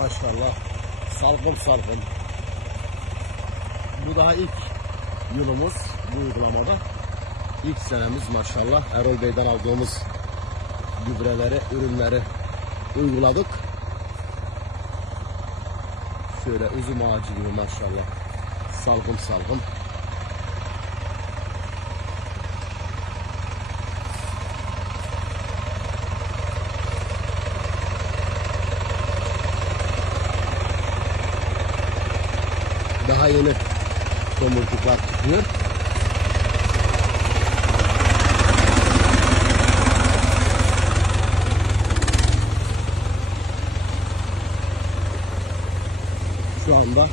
maşallah. Salkım salkım. Bu daha ilk yılımız bu uygulamada. İlk senemiz maşallah. Erol Bey'den aldığımız gübreleri, ürünleri uyguladık. Şöyle üzüm ağacı gibi maşallah. Salkım salkım. Daha yeni tomurcuklar çıkıyor. Şu anda